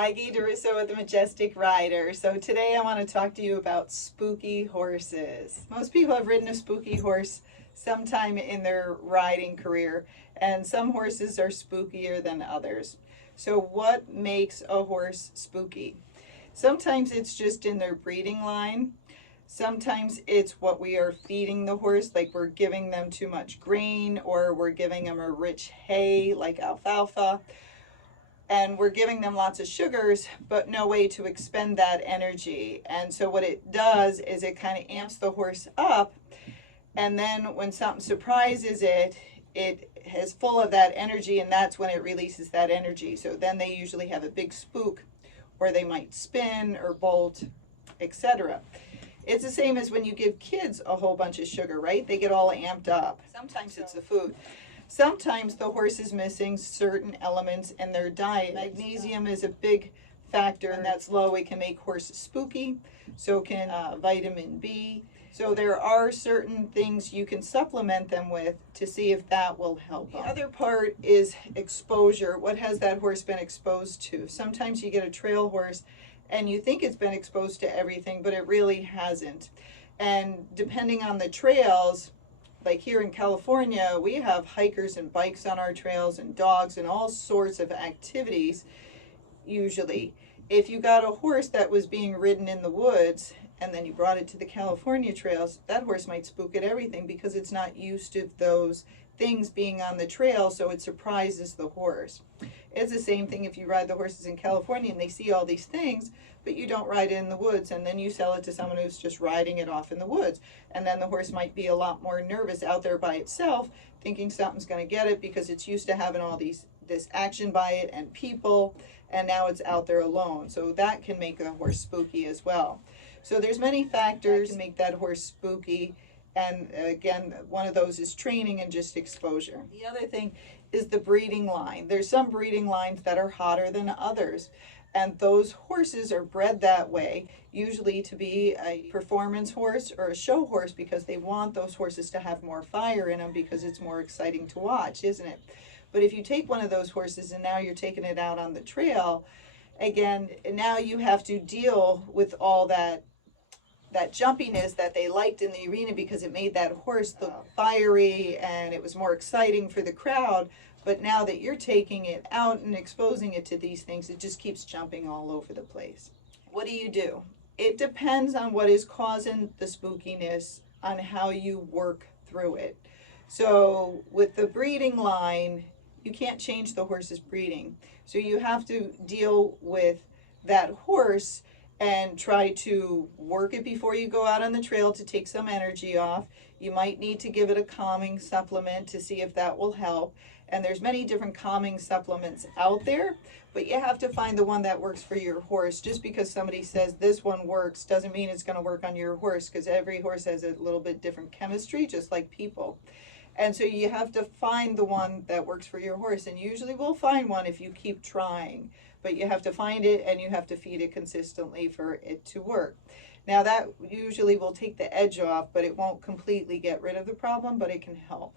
Hi, Gaye DeRusso with the Majestic Rider. So today I want to talk to you about spooky horses. Most people have ridden a spooky horse sometime in their riding career, and some horses are spookier than others. So what makes a horse spooky? Sometimes it's just in their breeding line. Sometimes it's what we are feeding the horse, like we're giving them too much grain, or we're giving them a rich hay like alfalfa, and we're giving them lots of sugars but no way to expend that energy. And so what it does is it kind of amps the horse up, and then when something surprises it, it is full of that energy, and that's when it releases that energy. So then they usually have a big spook, or they might spin or bolt, etc. It's the same as when you give kids a whole bunch of sugar, right? They get all amped up. Sometimes it's the food. Sometimes the horse is missing certain elements in their diet. Magnesium is a big factor, and that's low. It can make horses spooky. So can vitamin B. So there are certain things you can supplement them with to see if that will help them. The other part is exposure. What has that horse been exposed to? Sometimes you get a trail horse and you think it's been exposed to everything, but it really hasn't. And depending on the trails, like here in California, we have hikers and bikes on our trails and dogs and all sorts of activities. Usually, if you got a horse that was being ridden in the woods and then you brought it to the California trails, that horse might spook at everything because it's not used to those things being on the trail, so it surprises the horse. It's the same thing if you ride the horses in California and they see all these things, but you don't ride it in the woods, and then you sell it to someone who's just riding it off in the woods. And then the horse might be a lot more nervous out there by itself, thinking something's going to get it because it's used to having all this action by it and people, and now it's out there alone. So that can make the horse spooky as well. So there's many factors that can make that horse spooky. And again, one of those is training and just exposure. The other thing is the breeding line. There's some breeding lines that are hotter than others. And those horses are bred that way, usually to be a performance horse or a show horse, because they want those horses to have more fire in them because it's more exciting to watch, isn't it? But if you take one of those horses and now you're taking it out on the trail, again, now you have to deal with all that jumpiness that they liked in the arena because it made that horse look fiery and it was more exciting for the crowd. But now that you're taking it out and exposing it to these things, it just keeps jumping all over the place. What do? It depends on what is causing the spookiness, on how you work through it. So with the breeding line, you can't change the horse's breeding. So you have to deal with that horse and try to work it before you go out on the trail to take some energy off. You might need to give it a calming supplement to see if that will help. And there's many different calming supplements out there, but you have to find the one that works for your horse. Just because somebody says this one works doesn't mean it's going to work on your horse, because every horse has a little bit different chemistry, just like people. And so you have to find the one that works for your horse, and usually we'll find one if you keep trying. But you have to find it and you have to feed it consistently for it to work. Now that usually will take the edge off, but it won't completely get rid of the problem, but it can help.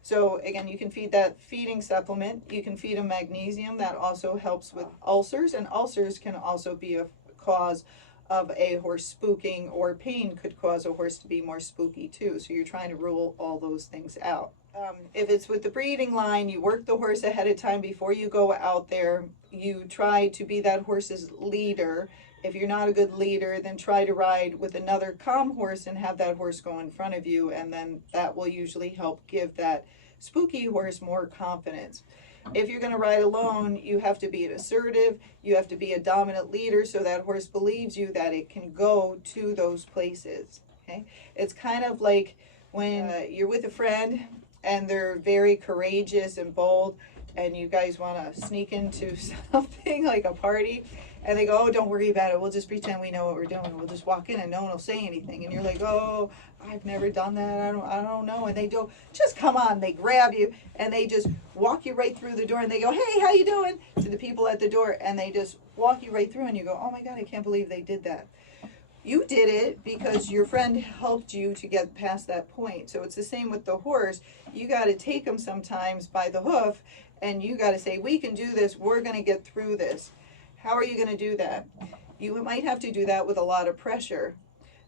So again, you can feed that feeding supplement. You can feed them magnesium. That also helps with ulcers, and ulcers can also be a cause of a horse spooking, or pain could cause a horse to be more spooky too. So you're trying to rule all those things out. If it's with the breeding line, you work the horse ahead of time before you go out there. You try to be that horse's leader. If you're not a good leader, then try to ride with another calm horse and have that horse go in front of you, and then that will usually help give that spooky horse more confidence. If you're going to ride alone, you have to be assertive. You have to be a dominant leader so that horse believes you that it can go to those places. Okay? It's kind of like when you're with a friend and they're very courageous and bold, and you guys want to sneak into something like a party, and they go, oh, don't worry about it. We'll just pretend we know what we're doing. We'll just walk in and no one will say anything. And you're like, oh, I've never done that. I don't know. And they go, just come on. They grab you and they just walk you right through the door. And they go, hey, how you doing? To the people at the door. And they just walk you right through. And you go, oh my God, I can't believe they did that. You did it because your friend helped you to get past that point. So it's the same with the horse. You got to take them sometimes by the hoof, and you got to say, we can do this. We're going to get through this. How are you going to do that? You might have to do that with a lot of pressure.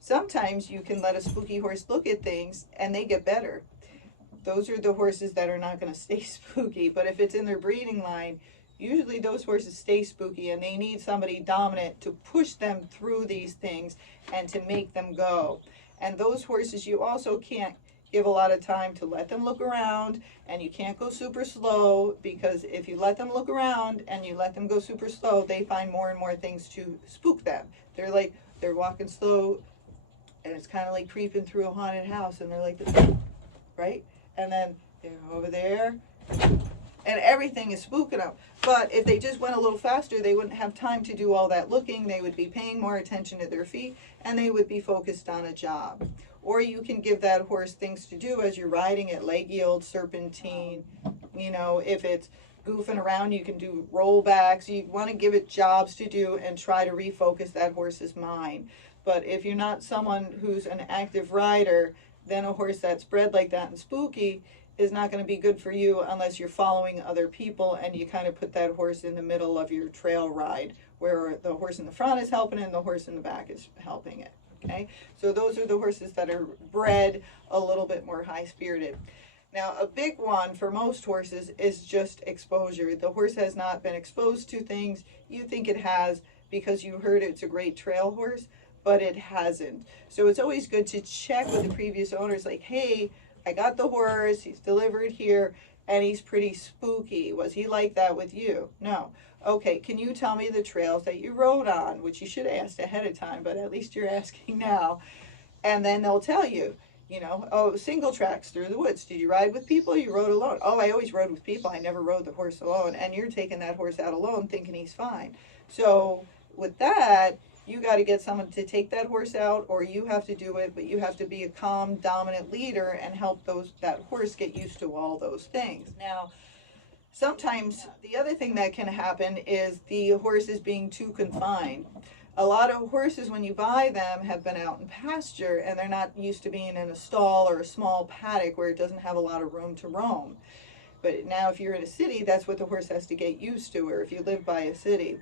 Sometimes you can let a spooky horse look at things and they get better. Those are the horses that are not going to stay spooky. But if it's in their breeding line, usually those horses stay spooky and they need somebody dominant to push them through these things and to make them go. And those horses you also can't give a lot of time to let them look around, and you can't go super slow, because if you let them look around and you let them go super slow, they find more and more things to spook them. They're walking slow and it's kind of like creeping through a haunted house, and they're like, right? And then they're over there and everything is spooking them. But if they just went a little faster, they wouldn't have time to do all that looking. They would be paying more attention to their feet and they would be focused on a job. Or you can give that horse things to do as you're riding it, leg yield, serpentine. You know, if it's goofing around, you can do rollbacks. You want to give it jobs to do and try to refocus that horse's mind. But if you're not someone who's an active rider, then a horse that's bred like that and spooky is not going to be good for you unless you're following other people and you kind of put that horse in the middle of your trail ride, where the horse in the front is helping and the horse in the back is helping it. Okay, so those are the horses that are bred a little bit more high-spirited. Now, a big one for most horses is just exposure. The horse has not been exposed to things. You think it has because you heard it's a great trail horse, but it hasn't. So it's always good to check with the previous owners, like, hey, I got the horse, he's delivered here, and he's pretty spooky. Was he like that with you? No. Okay, can you tell me the trails that you rode on? Which you should have asked ahead of time, but at least you're asking now. And then they'll tell you, you know, oh, single tracks through the woods. Did you ride with people? You rode alone? Oh, I always rode with people. I never rode the horse alone. And you're taking that horse out alone thinking he's fine. So with that, you got to get someone to take that horse out, or you have to do it, but you have to be a calm, dominant leader and help that horse get used to all those things. Now, sometimes the other thing that can happen is the horse is being too confined. A lot of horses, when you buy them, have been out in pasture and they're not used to being in a stall or a small paddock where it doesn't have a lot of room to roam. But now if you're in a city, that's what the horse has to get used to, or if you live by a city.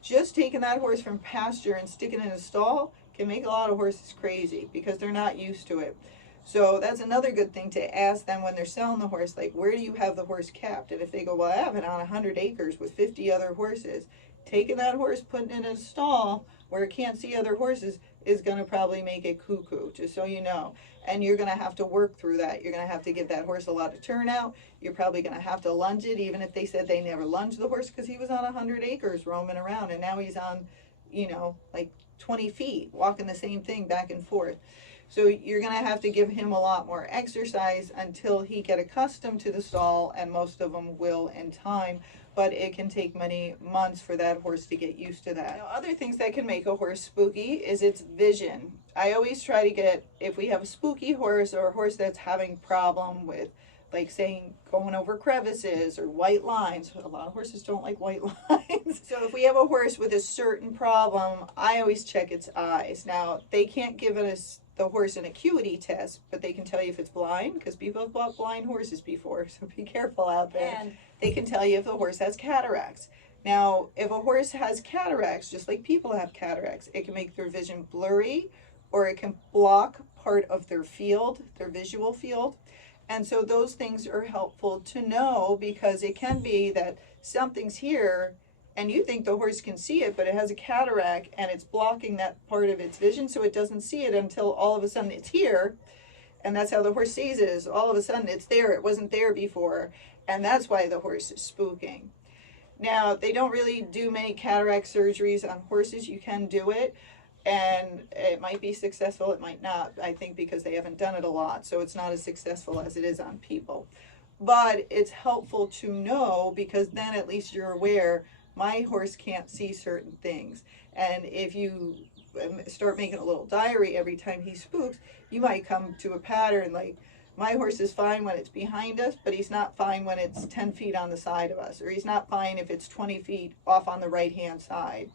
Just taking that horse from pasture and sticking it in a stall can make a lot of horses crazy because they're not used to it. So that's another good thing to ask them when they're selling the horse, like, where do you have the horse kept? And if they go, well, I have it on 100 acres with 50 other horses, taking that horse, putting it in a stall where it can't see other horses is going to probably make it cuckoo, just so you know. And you're going to have to work through that. You're going to have to give that horse a lot of turnout. You're probably going to have to lunge it, even if they said they never lunged the horse, because he was on 100 acres roaming around, and now he's on, you know, like 20 feet, walking the same thing back and forth. So you're going to have to give him a lot more exercise until he get accustomed to the stall, and most of them will in time, but it can take many months for that horse to get used to that. Now, other things that can make a horse spooky is its vision. I always try to get, if we have a spooky horse or a horse that's having problem with, like, saying, going over crevices or white lines. A lot of horses don't like white lines. So if we have a horse with a certain problem, I always check its eyes. Now, they can't give us the horse an acuity test, but they can tell you if it's blind, because people have bought blind horses before, so be careful out there. And they can tell you if the horse has cataracts. Now, if a horse has cataracts, just like people have cataracts, it can make their vision blurry, or it can block part of their field, their visual field. And so those things are helpful to know, because it can be that something's here and you think the horse can see it, but it has a cataract and it's blocking that part of its vision, so it doesn't see it until all of a sudden it's here. And that's how the horse sees it, is all of a sudden it's there, it wasn't there before, and that's why the horse is spooking. Now, they don't really do many cataract surgeries on horses. You can do it, and it might be successful, it might not, I think, because they haven't done it a lot, so it's not as successful as it is on people. But it's helpful to know, because then at least you're aware, my horse can't see certain things. And if you start making a little diary every time he spooks, you might come to a pattern like, my horse is fine when it's behind us, but he's not fine when it's 10 feet on the side of us, or he's not fine if it's 20 feet off on the right-hand side.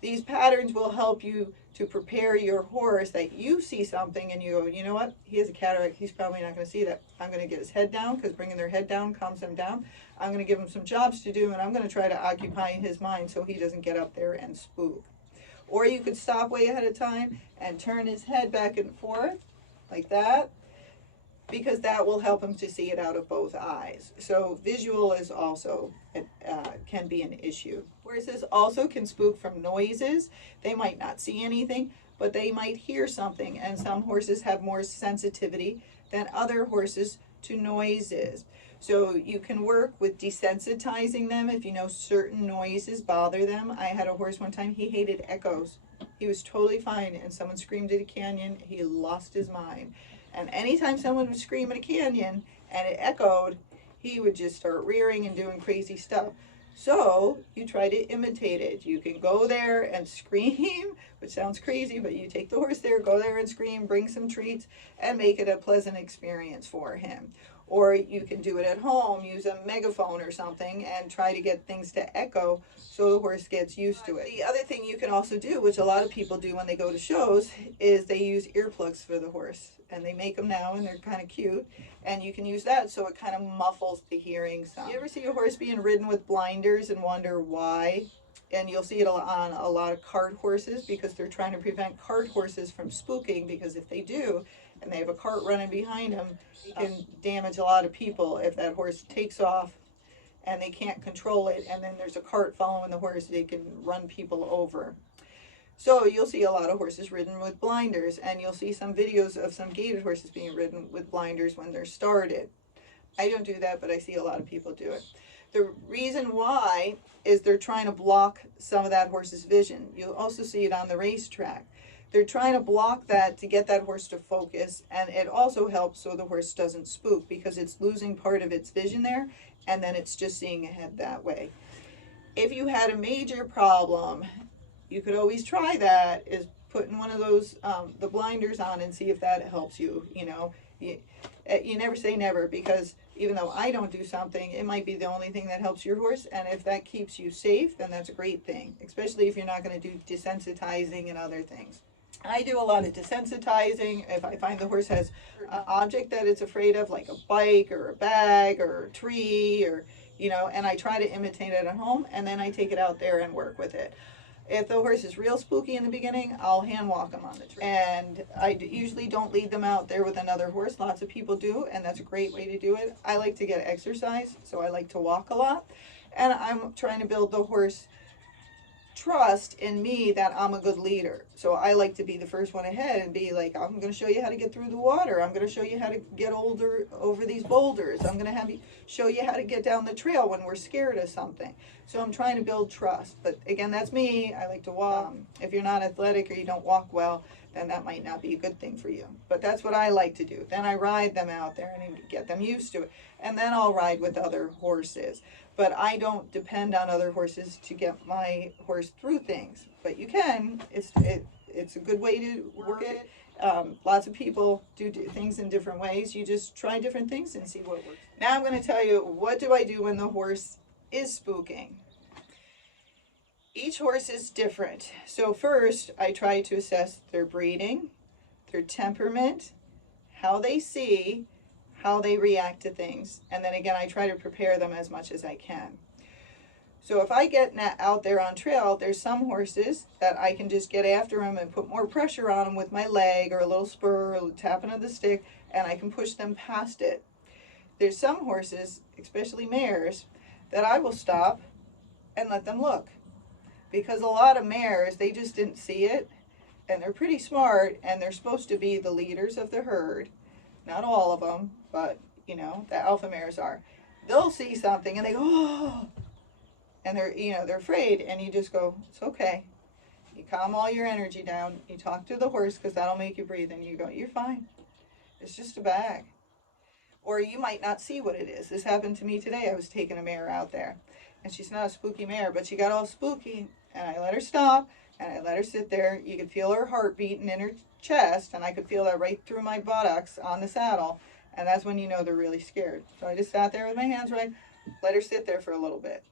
These patterns will help you to prepare your horse that you see something and you go, you know what, he has a cataract, he's probably not going to see that. I'm going to get his head down, because bringing their head down calms them down. I'm going to give him some jobs to do, and I'm going to try to occupy his mind so he doesn't get up there and spook. Or you could stop way ahead of time and turn his head back and forth like that, because that will help him to see it out of both eyes. So visual is also can be an issue. Horses also can spook from noises. They might not see anything, but they might hear something, and some horses have more sensitivity than other horses to noises. So you can work with desensitizing them if you know certain noises bother them. I had a horse one time, he hated echoes. He was totally fine, and someone screamed at a canyon, he lost his mind. And anytime someone would scream at a canyon and it echoed, he would just start rearing and doing crazy stuff. So you try to imitate it. You can go there and scream, which sounds crazy, but you take the horse there, go there and scream, bring some treats, and make it a pleasant experience for him. Or you can do it at home, use a megaphone or something, and try to get things to echo so the horse gets used to it. The other thing you can also do, which a lot of people do when they go to shows, is they use earplugs for the horse. And they make them now, and they're kind of cute. And you can use that so it kind of muffles the hearing some. You ever see a horse being ridden with blinders and wonder why? And you'll see it on a lot of cart horses, because they're trying to prevent cart horses from spooking, because if they do, and they have a cart running behind them, it can damage a lot of people if that horse takes off and they can't control it, and then there's a cart following the horse, they can run people over. So you'll see a lot of horses ridden with blinders, and you'll see some videos of some gaited horses being ridden with blinders when they're started. I don't do that, but I see a lot of people do it. The reason why is they're trying to block some of that horse's vision. You'll also see it on the racetrack. They're trying to block that to get that horse to focus, and it also helps so the horse doesn't spook, because it's losing part of its vision there, and then it's just seeing ahead that way. If you had a major problem, you could always try that, is putting one of those, the blinders on, and see if that helps you. You know, you never say never, because even though I don't do something, it might be the only thing that helps your horse, and if that keeps you safe, then that's a great thing, especially if you're not going to do desensitizing and other things. I do a lot of desensitizing. If I find the horse has an object that it's afraid of, like a bike or a bag or a tree, or, you know, and I try to imitate it at home, and then I take it out there and work with it. If the horse is real spooky in the beginning, I'll hand walk them on the tree. And I usually don't lead them out there with another horse. Lots of people do, and that's a great way to do it. I like to get exercise, so I like to walk a lot. And I'm trying to build the horse trust in me that I'm a good leader. So I like to be the first one ahead and be like, I'm going to show you how to get through the water. I'm going to show you how to get over these boulders. I'm going to show you how to get down the trail when we're scared of something. So I'm trying to build trust. But again, that's me. I like to walk. If you're not athletic or you don't walk well, then that might not be a good thing for you. But that's what I like to do. Then I ride them out there and get them used to it. And then I'll ride with other horses. But I don't depend on other horses to get my horse through things. But you can. It's a good way to work it. Lots of people do things in different ways. You just try different things and see what works. Now I'm going to tell you, what do I do when the horse is spooking? Each horse is different. So first, I try to assess their breeding, their temperament, how they see, how they react to things, and then again I try to prepare them as much as I can. So if I get out there on trail, there's some horses that I can just get after them and put more pressure on them with my leg or a little spur or tapping of the stick, and I can push them past it. There's some horses, especially mares, that I will stop and let them look, because a lot of mares, they just didn't see it, and they're pretty smart, and they're supposed to be the leaders of the herd. Not all of them, but, you know, the alpha mares are. They'll see something and they go, oh, and they're afraid, and you just go, it's okay. You calm all your energy down. You talk to the horse, because that'll make you breathe, and you go, you're fine. It's just a bag. Or you might not see what it is. This happened to me today. I was taking a mare out there, and she's not a spooky mare, but she got all spooky, and I let her stop, and I let her sit there. You could feel her heart beating in her chest, and I could feel that right through my buttocks on the saddle, and that's when you know they're really scared. So I just sat there with my hands right, let her sit there for a little bit.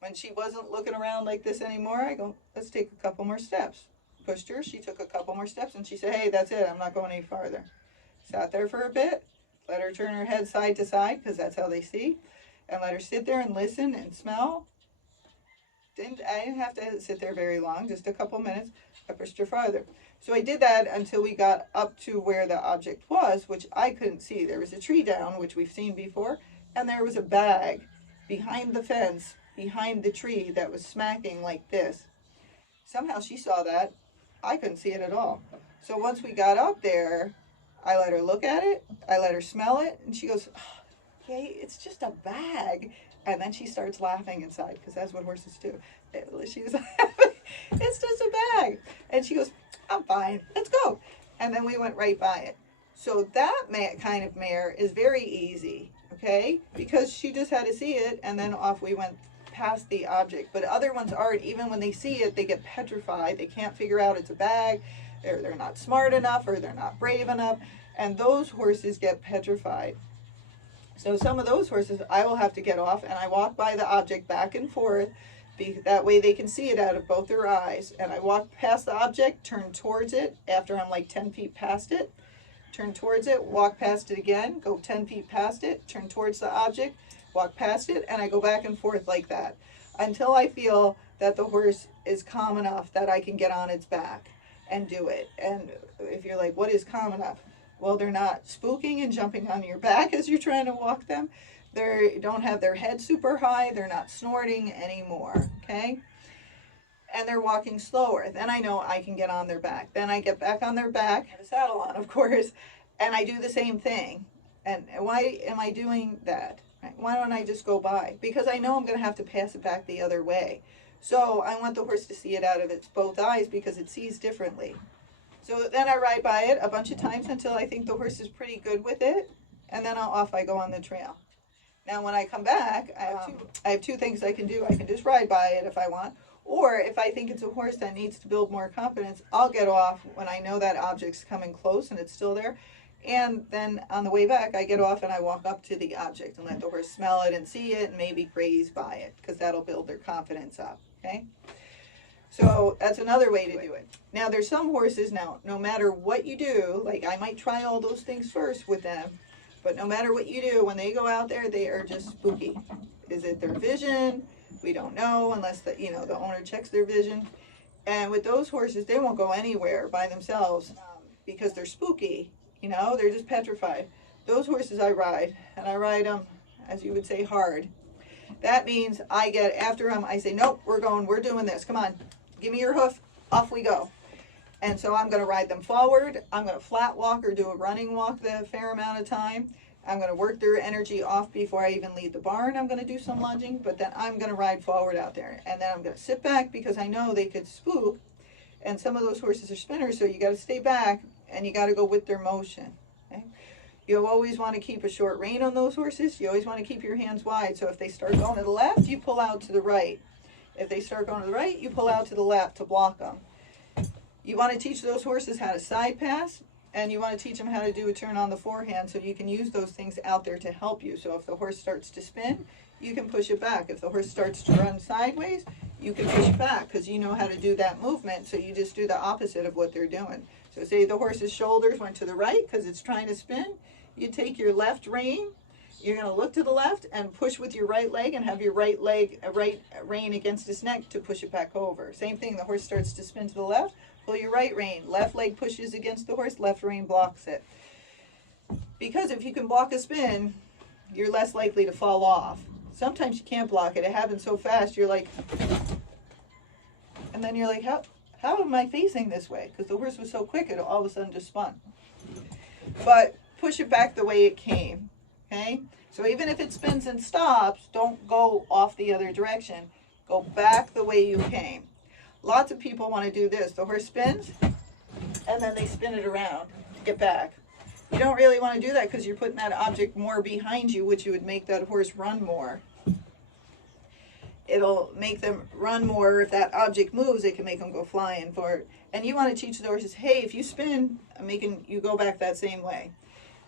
When she wasn't looking around like this anymore, I go, let's take a couple more steps. Pushed her, she took a couple more steps, and she said, hey, that's it, I'm not going any farther. Sat there for a bit, let her turn her head side to side, because that's how they see, and let her sit there and listen and smell. I didn't have to sit there very long, just a couple minutes. I pushed her farther. So I did that until we got up to where the object was, which I couldn't see. There was a tree down, which we've seen before, and there was a bag behind the fence, behind the tree, that was smacking like this. Somehow she saw that. I couldn't see it at all. So once we got up there, I let her look at it, I let her smell it, and she goes, oh, Gaye, it's just a bag. And then she starts laughing inside, because that's what horses do. She was laughing, it's just a bag. And she goes, I'm fine, let's go. And then we went right by it. So that kind of mare is very easy, okay? Because she just had to see it, and then off we went past the object. But other ones aren't. Even when they see it, they get petrified. They can't figure out it's a bag. They're not smart enough, or they're not brave enough. And those horses get petrified. So some of those horses, I will have to get off, and I walk by the object back and forth. That way they can see it out of both their eyes. And I walk past the object, turn towards it after I'm like 10 feet past it. Turn towards it, walk past it again, go 10 feet past it, turn towards the object, walk past it, and I go back and forth like that until I feel that the horse is calm enough that I can get on its back and do it. And if you're like, what is calm enough? Well, they're not spooking and jumping on your back as you're trying to walk them. They don't have their head super high. They're not snorting anymore, okay? And they're walking slower. Then I know I can get on their back. Then I get back on their back, have a saddle on, of course, and I do the same thing. And why am I doing that? Why don't I just go by? Because I know I'm going to have to pass it back the other way. So I want the horse to see it out of its both eyes, because it sees differently. So then I ride by it a bunch of times until I think the horse is pretty good with it, and then off I go on the trail. Now when I come back, I have two things I can do. I can just ride by it if I want, or if I think it's a horse that needs to build more confidence, I'll get off when I know that object's coming close and it's still there. And then on the way back, I get off and I walk up to the object and let the horse smell it and see it and maybe graze by it, because that'll build their confidence up, okay? So that's another way to do it. Now there's some horses now, no matter what you do, like I might try all those things first with them, but no matter what you do, when they go out there, they are just spooky. Is it their vision? We don't know unless the owner checks their vision. And with those horses, they won't go anywhere by themselves because they're spooky. They're just petrified. Those horses I ride, and I ride them, as you would say, hard. That means I get after them. I say, nope, we're doing this. Come on, give me your hoof. Off we go. And so I'm going to ride them forward. I'm going to flat walk or do a running walk the fair amount of time. I'm going to work their energy off before I even leave the barn. I'm going to do some lunging, but then I'm going to ride forward out there. And then I'm going to sit back because I know they could spook. And some of those horses are spinners, so you got to stay back and you got to go with their motion. Okay? You always want to keep a short rein on those horses. You always want to keep your hands wide. So if they start going to the left, you pull out to the right. If they start going to the right, you pull out to the left to block them. You want to teach those horses how to side pass, and you want to teach them how to do a turn on the forehand, so you can use those things out there to help you. So if the horse starts to spin, you can push it back. If the horse starts to run sideways, you can push it back because you know how to do that movement, so you just do the opposite of what they're doing. So say the horse's shoulders went to the right because it's trying to spin, you take your left rein, you're going to look to the left and push with your right leg and have your right rein against his neck to push it back over. Same thing, the horse starts to spin to the left, pull your right rein, left leg pushes against the horse, left rein blocks it. Because if you can block a spin, you're less likely to fall off. Sometimes you can't block it. It happens so fast, you're like, and then you're like, how am I facing this way? Because the horse was so quick, it all of a sudden just spun. But push it back the way it came, okay? So even if it spins and stops, don't go off the other direction. Go back the way you came. Lots of people want to do this. The horse spins, and then they spin it around to get back. You don't really want to do that because you're putting that object more behind you, which would make that horse run more. It'll make them run more. If that object moves, it can make them go flying forward. And you want to teach the horses, hey, if you spin, I'm making you go back that same way.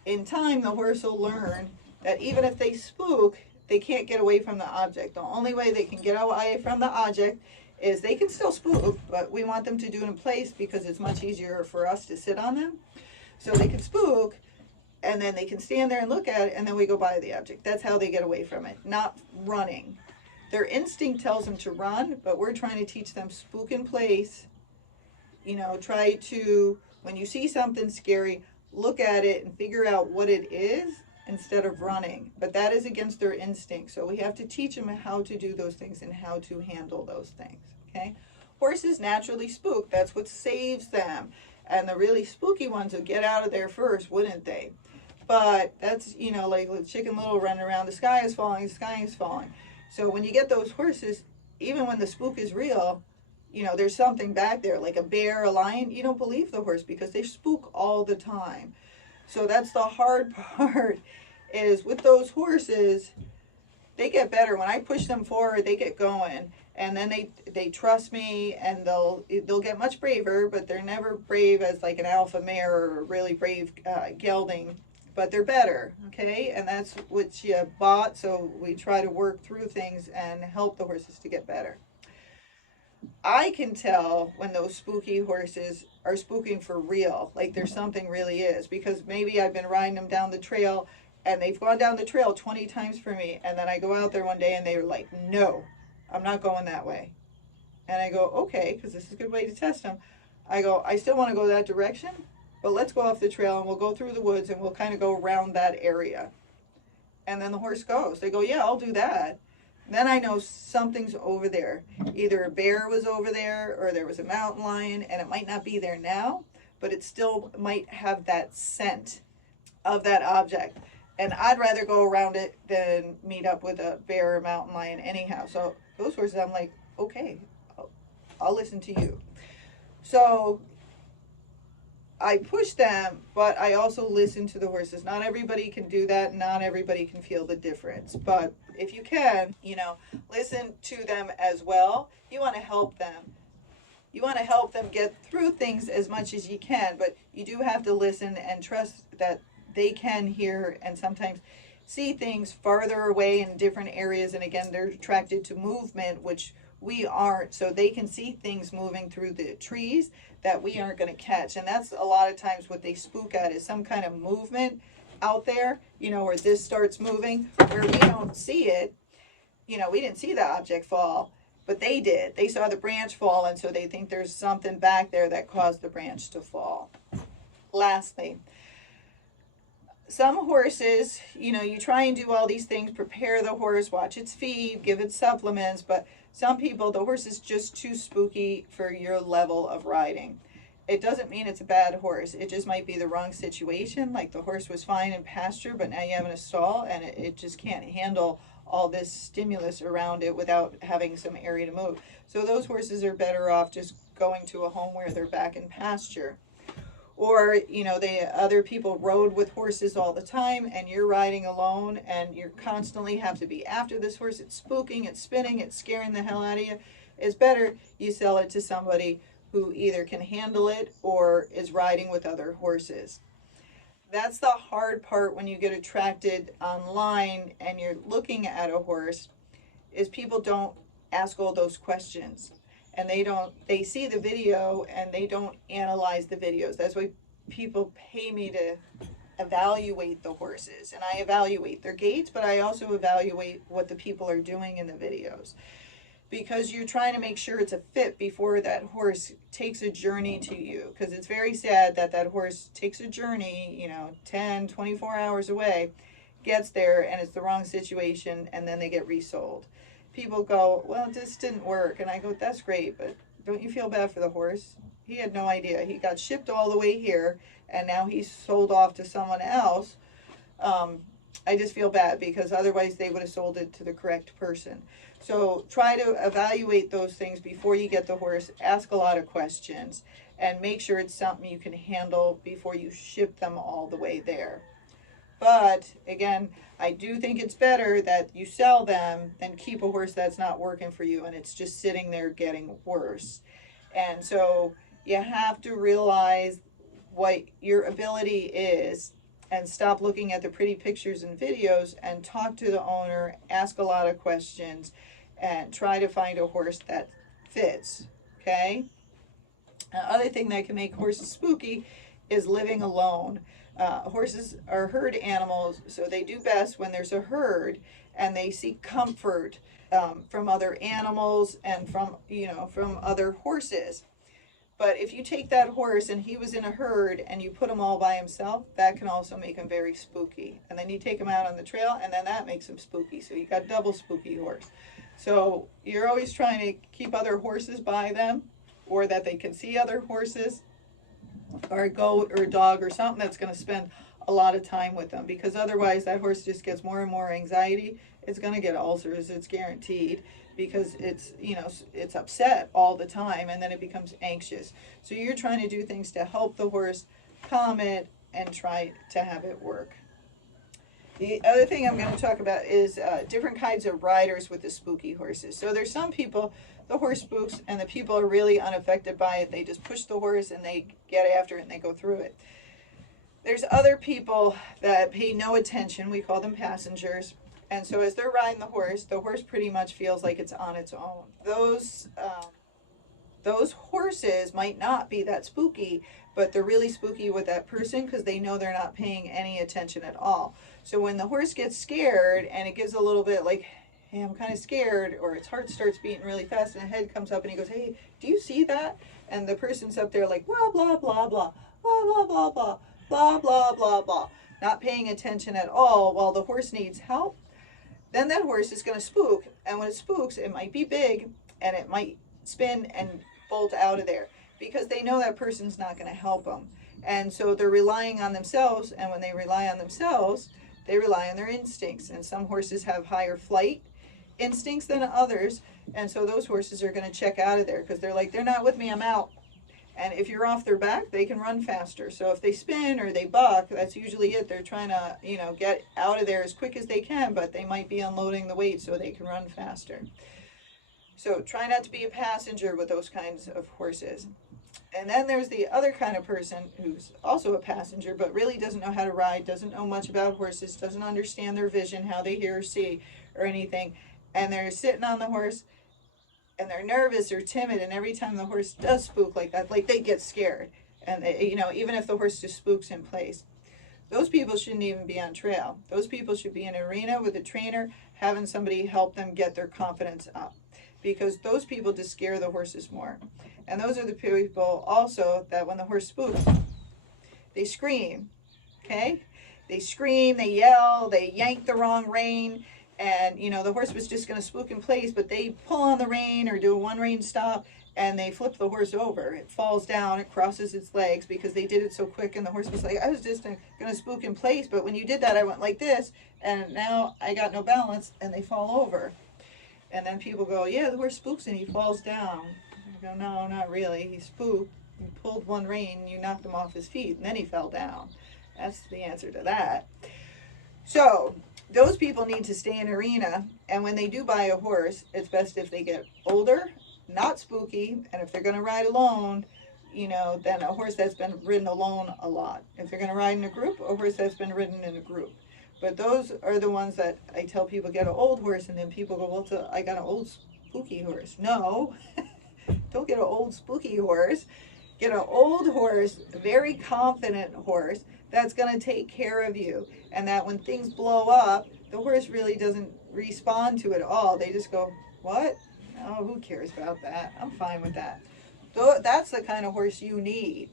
In time, the horse will learn that even if they spook, they can't get away from the object. The only way they can get away from the object is they can still spook, but we want them to do it in place because it's much easier for us to sit on them. So they can spook, and then they can stand there and look at it, and then we go by the object. That's how they get away from it, not running. Their instinct tells them to run, but we're trying to teach them spook in place. You know, try to, when you see something scary, look at it and figure out what it is instead of running. But that is against their instinct. So we have to teach them how to do those things and how to handle those things, okay? Horses naturally spook. That's what saves them. And the really spooky ones would get out of there first, wouldn't they? But that's, you know, like with Chicken Little running around, the sky is falling, the sky is falling. So when you get those horses, even when the spook is real, you know, there's something back there, like a bear, a lion, you don't believe the horse because they spook all the time. So that's the hard part, is with those horses, they get better. When I push them forward, they get going. And then they trust me, and they'll get much braver, but they're never brave as like an alpha mare or a really brave gelding, but they're better, okay? And that's what you bought, so we try to work through things and help the horses to get better. I can tell when those spooky horses are spooking for real, like there's something really is, because maybe I've been riding them down the trail, and they've gone down the trail 20 times for me, and then I go out there one day and they're like, no, I'm not going that way. And I go, okay, because this is a good way to test them. I go, I still want to go that direction, but let's go off the trail and we'll go through the woods and we'll kind of go around that area. And then the horse goes. They go, yeah, I'll do that. Then I know something's over there. Either a bear was over there or there was a mountain lion, and it might not be there now, but it still might have that scent of that object. And I'd rather go around it than meet up with a bear or mountain lion anyhow. So those horses, I'm like, okay, I'll listen to you. So I push them, but I also listen to the horses. Not everybody can do that. Not everybody can feel the difference. But if you can, you know, listen to them as well. You want to help them. You want to help them get through things as much as you can, but you do have to listen and trust that they can hear and sometimes see things farther away in different areas. And again, they're attracted to movement, which we aren't. So they can see things moving through the trees that we aren't going to catch. And that's a lot of times what they spook at, is some kind of movement out there, you know, where this starts moving, where we don't see it. You know, we didn't see the object fall, but they did. They saw the branch fall, and so they think there's something back there that caused the branch to fall. Lastly, some horses, you know, you try and do all these things, prepare the horse, watch its feed, give it supplements, but some people, the horse is just too spooky for your level of riding. It doesn't mean it's a bad horse. It just might be the wrong situation. Like the horse was fine in pasture, but now you have in a stall, and it just can't handle all this stimulus around it without having some area to move. So those horses are better off just going to a home where they're back in pasture. Or, you know, other people rode with horses all the time, and you're riding alone, and you constantly have to be after this horse. It's spooking, it's spinning, it's scaring the hell out of you. It's better you sell it to somebody who either can handle it or is riding with other horses. That's the hard part when you get attracted online and you're looking at a horse, is people don't ask all those questions. And they see the video and they don't analyze the videos. That's why people pay me to evaluate the horses. And I evaluate their gaits, but I also evaluate what the people are doing in the videos. Because you're trying to make sure it's a fit before that horse takes a journey to you. Because it's very sad that that horse takes a journey, you know, 10, 24 hours away, gets there, and it's the wrong situation, and then they get resold. People go, well, this didn't work. And I go, that's great, but don't you feel bad for the horse? He had no idea. He got shipped all the way here, and now he's sold off to someone else. I just feel bad, because otherwise they would have sold it to the correct person. So try to evaluate those things before you get the horse. Ask a lot of questions and make sure it's something you can handle before you ship them all the way there. But again, I do think it's better that you sell them than keep a horse that's not working for you and it's just sitting there getting worse. And so you have to realize what your ability is and stop looking at the pretty pictures and videos and talk to the owner, ask a lot of questions, and try to find a horse that fits, okay? Other thing that can make horses spooky is living alone. Horses are herd animals, so they do best when there's a herd and they seek comfort from other animals and from other horses. But if you take that horse and he was in a herd and you put him all by himself, that can also make him very spooky. And then you take him out on the trail and then that makes him spooky. So you got double spooky horse. So you're always trying to keep other horses by them, or that they can see other horses, or a goat or a dog or something that's going to spend a lot of time with them, because otherwise that horse just gets more and more anxiety. It's going to get ulcers, it's guaranteed, because it's upset all the time and then it becomes anxious. So you're trying to do things to help the horse, calm it, and try to have it work. The other thing I'm going to talk about is different kinds of riders with the spooky horses. So there's some people, the horse spooks, and the people are really unaffected by it. They just push the horse and they get after it and they go through it. There's other people that pay no attention. We call them passengers. And so as they're riding the horse pretty much feels like it's on its own. Those horses might not be that spooky, but they're really spooky with that person because they know they're not paying any attention at all. So when the horse gets scared and it gives a little bit like, hey, I'm kind of scared, or its heart starts beating really fast and the head comes up and he goes, hey, do you see that? And the person's up there like, blah, blah, blah, blah, blah, blah, blah, blah, blah, blah, blah, blah, not paying attention at all while the horse needs help. Then that horse is going to spook, and when it spooks, it might be big, and it might spin and bolt out of there, because they know that person's not going to help them. And so they're relying on themselves, and when they rely on themselves, they rely on their instincts. And some horses have higher flight instincts than others, and so those horses are going to check out of there, because they're like, they're not with me, I'm out. And if you're off their back, they can run faster. So if they spin or they buck, that's usually it. They're trying to, get out of there as quick as they can, but they might be unloading the weight so they can run faster. So try not to be a passenger with those kinds of horses. And then there's the other kind of person who's also a passenger, but really doesn't know how to ride, doesn't know much about horses, doesn't understand their vision, how they hear or see or anything. And they're sitting on the horse, and they're nervous or timid, and every time the horse does spook like that, like they get scared, and even if the horse just spooks in place. Those people shouldn't even be on trail. Those people should be in an arena with a trainer, having somebody help them get their confidence up, because those people just scare the horses more. And those are the people also that when the horse spooks, they scream, okay? They scream, they yell, they yank the wrong rein. And, the horse was just going to spook in place, but they pull on the rein or do a one rein stop, and they flip the horse over. It falls down, it crosses its legs because they did it so quick, and the horse was like, I was just going to spook in place, but when you did that, I went like this, and now I got no balance, and they fall over. And then people go, yeah, the horse spooks and he falls down. I go, no, not really. He spooked, you pulled one rein, you knocked him off his feet, and then he fell down. That's the answer to that. So those people need to stay in arena, and when they do buy a horse, it's best if they get older, not spooky, and if they're going to ride alone, then a horse that's been ridden alone a lot. If they're going to ride in a group, a horse that's been ridden in a group. But those are the ones that I tell people get an old horse, and then people go, well, I got an old spooky horse. No, don't get an old spooky horse. Get an old horse, a very confident horse that's going to take care of you, and that when things blow up, the horse really doesn't respond to it all. They just go, what? Oh, who cares about that? I'm fine with that. So that's the kind of horse you need.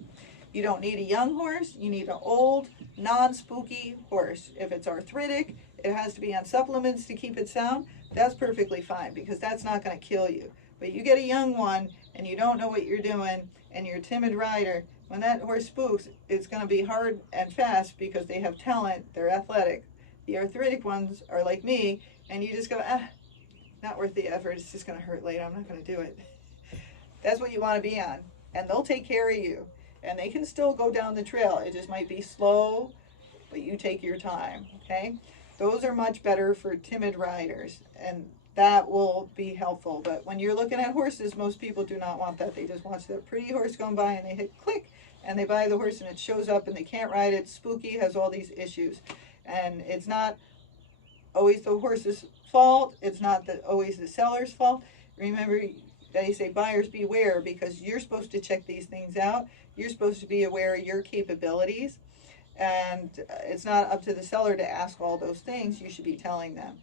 You don't need a young horse. You need an old, non-spooky horse. If it's arthritic, it has to be on supplements to keep it sound. That's perfectly fine, because that's not going to kill you. But you get a young one and you don't know what you're doing, and you're a timid rider, when that horse spooks, it's going to be hard and fast because they have talent, they're athletic. The arthritic ones are like me, and you just go, not worth the effort, it's just going to hurt later, I'm not going to do it. That's what you want to be on, and they'll take care of you. And they can still go down the trail, it just might be slow, but you take your time, okay? Those are much better for timid riders, and that will be helpful. But when you're looking at horses, most people do not want that. They just watch that pretty horse going by and they hit click and they buy the horse and it shows up and they can't ride it, spooky, has all these issues. And it's not always the horse's fault. It's not always the seller's fault. Remember, they say buyers beware, because you're supposed to check these things out. You're supposed to be aware of your capabilities. And it's not up to the seller to ask all those things. You should be telling them.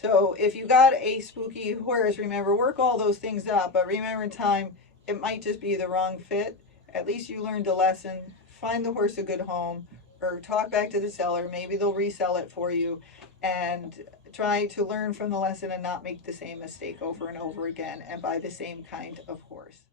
So if you got a spooky horse, remember, work all those things up. But remember, in time, it might just be the wrong fit. At least you learned a lesson. Find the horse a good home, or talk back to the seller. Maybe they'll resell it for you. And try to learn from the lesson and not make the same mistake over and over again and buy the same kind of horse.